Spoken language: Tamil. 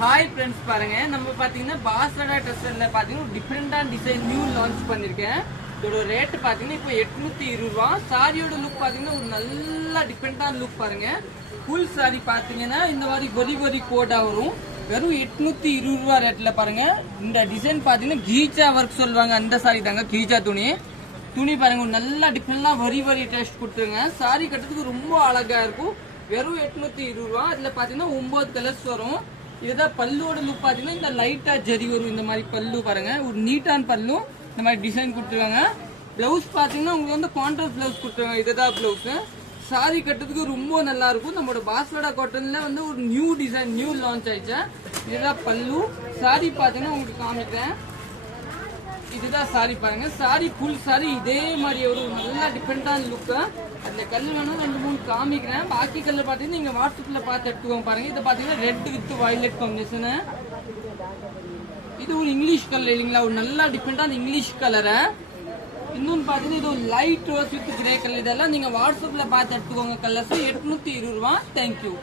ஹாய் ஃப்ரெண்ட்ஸ், பாருங்க நம்ம பாத்தீங்கன்னா பாஸ்ரடா ட்ரெஸ்ல பாத்தீங்கன்னா டிஃப்ரெண்டான டிசைன் நியூ லான்ச் பண்ணிருக்கேன். இதோட ரேட் பாத்தீங்கன்னா இப்போ 820 ரூபா. சாரியோட லுக் பாத்தீங்கன்னா ஒரு நல்ல டிஃப்ரெண்டான லுக் பாருங்க. ஃபுல் சாரி பாத்தீங்கன்னா இந்த மாதிரி கொரி கோடா வரும். வெறும் 820 ரூபா ரேட்ல பாருங்க. இந்த டிசைன் பாத்தீங்கன்னா கீச்சா ஒர்க் சொல்லுவாங்க, அந்த சாரி தாங்க. கீச்சா துணி பாருங்க, ஒரு நல்ல டிஃப்ரெண்டா வரி டேஸ்ட் கொடுத்துருங்க. சாரி கட்டுறதுக்கு ரொம்ப அழகா இருக்கும். வெறும் 820 ரூபா. அதுல பாத்தீங்கன்னா 9 கலர்ஸ் வரும். இதுதான் பல்லுவோட லுக் பாத்தீங்கன்னா இந்த லைட்டா ஜரி வரும். இந்த மாதிரி பல்லு பாருங்க, ஒரு நீட்டான பல்லு. இந்த மாதிரி டிசைன் கொடுத்துருக்காங்க. பிளவுஸ் பாத்தீங்கன்னா உங்களுக்கு வந்து கான்ட்ராஸ்ட் பிளவுஸ் கொடுத்துருக்காங்க. இதுதான் பிளவுஸ். சாரி கட்டுறதுக்கு ரொம்ப நல்லா இருக்கும். நம்மளோட பாஸ்ரடா காட்டன்ல வந்து ஒரு நியூ டிசைன் நியூ லான்ச் ஆயிடுச்சு. இதுதான் பல்லு. சாரி பாத்தீங்கன்னா உங்களுக்கு காமிக்கிறேன். இதுதான் சாரி பாருங்க. சாரி ஃபுல் சாரி இதே மாதிரி ஒரு நல்ல டிஃப்ரெண்டான லுக்கு. அந்த கல் வேணும் 2-3 காமிக்கிறேன். பாக்கி கல்லு பாத்தீங்கன்னா நீங்க வாட்ஸ்அப்ல பார்த்து எடுத்துக்கோங்க. பாருங்க, இது பாத்தீங்கன்னா ரெட் வித் வயலட் காம்பினேஷன். இது ஒரு இங்கிலீஷ் கலர் இல்லைங்களா, ஒரு நல்ல டிஃப்ரெண்டான இங்கிலீஷ் கலரு. இன்னொன்னு பாத்தீங்கன்னா இது ஒரு light rose with grey colour. இதெல்லாம் நீங்க வாட்ஸ்அப்ல பார்த்து எடுத்துக்கோங்க. கலர்ஸ் 820 ரூபா. தேங்க்யூ.